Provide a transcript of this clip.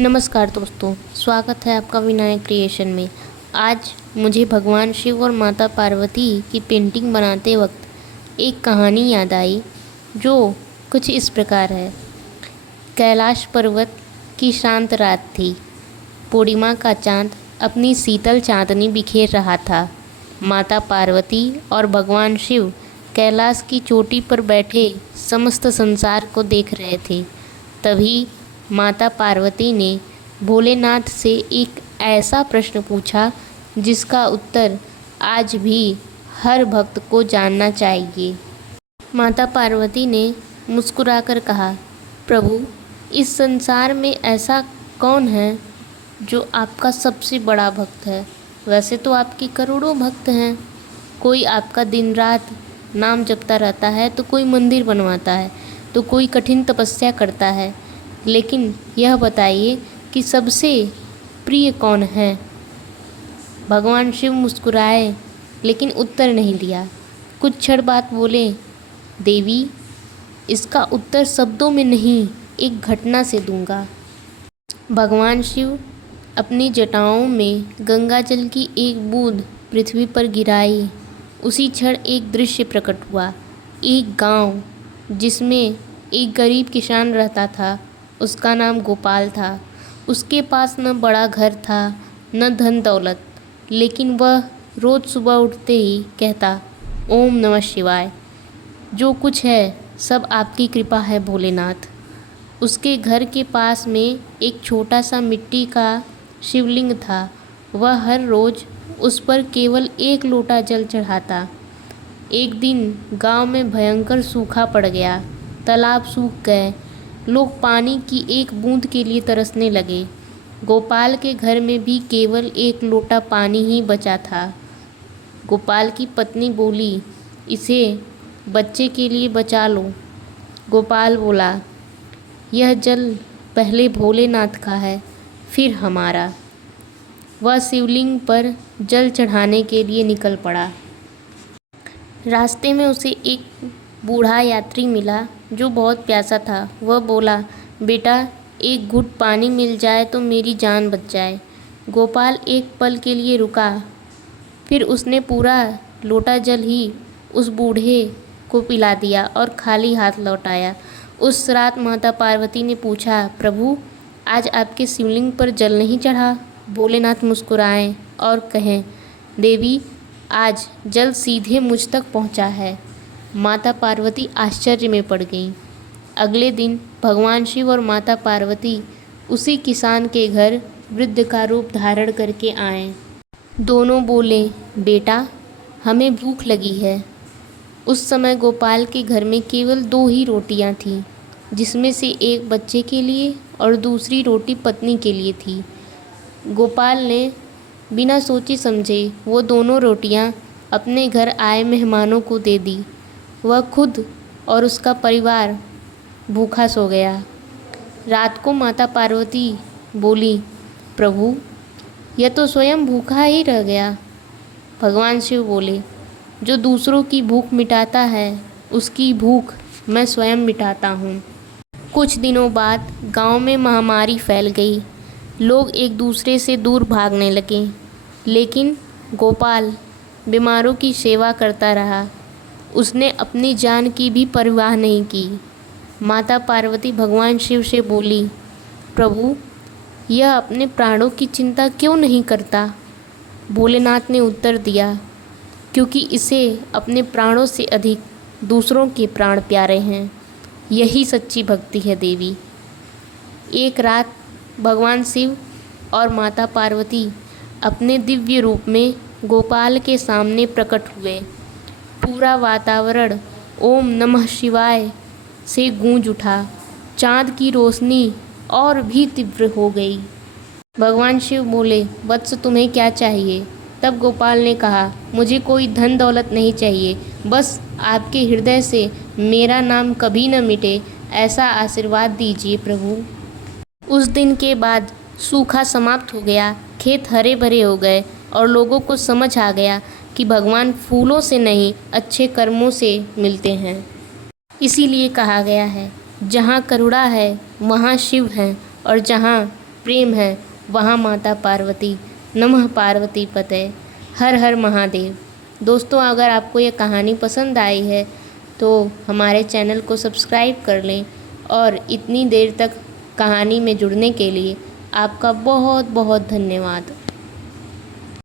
नमस्कार दोस्तों, स्वागत है आपका विनायक क्रिएशन में। आज मुझे भगवान शिव और माता पार्वती की पेंटिंग बनाते वक्त एक कहानी याद आई जो कुछ इस प्रकार है। कैलाश पर्वत की शांत रात थी। पूर्णिमा का चांद अपनी शीतल चांदनी बिखेर रहा था। माता पार्वती और भगवान शिव कैलाश की चोटी पर बैठे समस्त संसार को देख रहे थे। तभी माता पार्वती ने भोलेनाथ से एक ऐसा प्रश्न पूछा जिसका उत्तर आज भी हर भक्त को जानना चाहिए। माता पार्वती ने मुस्कुराकर कहा, प्रभु, इस संसार में ऐसा कौन है जो आपका सबसे बड़ा भक्त है? वैसे तो आपके करोड़ों भक्त हैं। कोई आपका दिन रात नाम जपता रहता है, तो कोई मंदिर बनवाता है, तो कोई कठिन तपस्या करता है, लेकिन यह बताइए कि सबसे प्रिय कौन है? भगवान शिव मुस्कुराए लेकिन उत्तर नहीं दिया। कुछ क्षण बाद बोले, देवी, इसका उत्तर शब्दों में नहीं, एक घटना से दूंगा। भगवान शिव अपनी जटाओं में गंगा जल की एक बूंद पृथ्वी पर गिराई। उसी क्षण एक दृश्य प्रकट हुआ। एक गांव जिसमें एक गरीब किसान रहता था। उसका नाम गोपाल था। उसके पास न बड़ा घर था, न धन दौलत, लेकिन वह रोज़ सुबह उठते ही कहता, ओम नमः शिवाय। जो कुछ है सब आपकी कृपा है भोलेनाथ। उसके घर के पास में एक छोटा सा मिट्टी का शिवलिंग था। वह हर रोज़ उस पर केवल एक लोटा जल चढ़ाता। एक दिन गांव में भयंकर सूखा पड़ गया। तालाब सूख गए। लोग पानी की एक बूंद के लिए तरसने लगे। गोपाल के घर में भी केवल एक लोटा पानी ही बचा था। गोपाल की पत्नी बोली, इसे बच्चे के लिए बचा लो। गोपाल बोला, यह जल पहले भोलेनाथ का है, फिर हमारा। वह शिवलिंग पर जल चढ़ाने के लिए निकल पड़ा। रास्ते में उसे एक बूढ़ा यात्री मिला जो बहुत प्यासा था। वह बोला, बेटा, एक घुट पानी मिल जाए तो मेरी जान बच जाए। गोपाल एक पल के लिए रुका, फिर उसने पूरा लोटा जल ही उस बूढ़े को पिला दिया और खाली हाथ लौट आया। उस रात माता पार्वती ने पूछा, प्रभु, आज आपके शिवलिंग पर जल नहीं चढ़ा? भोलेनाथ मुस्कुराए और कहें, देवी, आज जल सीधे मुझ तक पहुंचा है। माता पार्वती आश्चर्य में पड़ गईं। अगले दिन भगवान शिव और माता पार्वती उसी किसान के घर वृद्ध का रूप धारण करके आए। दोनों बोले, बेटा, हमें भूख लगी है। उस समय गोपाल के घर में केवल 2 ही रोटियां थीं, जिसमें से एक बच्चे के लिए और दूसरी रोटी पत्नी के लिए थी। गोपाल ने बिना सोचे समझे वो दोनों रोटियां अपने घर आए मेहमानों को दे दी। वह खुद और उसका परिवार भूखा सो गया। रात को माता पार्वती बोली, प्रभु, यह तो स्वयं भूखा ही रह गया। भगवान शिव बोले, जो दूसरों की भूख मिटाता है उसकी भूख मैं स्वयं मिटाता हूँ। कुछ दिनों बाद गांव में महामारी फैल गई। लोग एक दूसरे से दूर भागने लगे, लेकिन गोपाल बीमारों की सेवा करता रहा। उसने अपनी जान की भी परवाह नहीं की। माता पार्वती भगवान शिव से बोली, प्रभु, यह अपने प्राणों की चिंता क्यों नहीं करता? भोलेनाथ ने उत्तर दिया, क्योंकि इसे अपने प्राणों से अधिक दूसरों के प्राण प्यारे हैं। यही सच्ची भक्ति है देवी। एक रात भगवान शिव और माता पार्वती अपने दिव्य रूप में गोपाल के सामने प्रकट हुए। पूरा वातावरण ओम नमः शिवाय से गूंज उठा। चाँद की रोशनी और भी तीव्र हो गई। भगवान शिव बोले, वत्स, तुम्हें क्या चाहिए? तब गोपाल ने कहा, मुझे कोई धन दौलत नहीं चाहिए, बस आपके हृदय से मेरा नाम कभी न मिटे, ऐसा आशीर्वाद दीजिए प्रभु। उस दिन के बाद सूखा समाप्त हो गया। खेत हरे भरे हो गए और लोगों को समझ आ गया कि भगवान फूलों से नहीं, अच्छे कर्मों से मिलते हैं। इसीलिए कहा गया है, जहाँ करुणा है वहाँ शिव हैं, और जहाँ प्रेम है वहाँ माता पार्वती। नमः पार्वती पते, हर हर महादेव। दोस्तों, अगर आपको ये कहानी पसंद आई है तो हमारे चैनल को सब्सक्राइब कर लें, और इतनी देर तक कहानी में जुड़ने के लिए आपका बहुत बहुत धन्यवाद।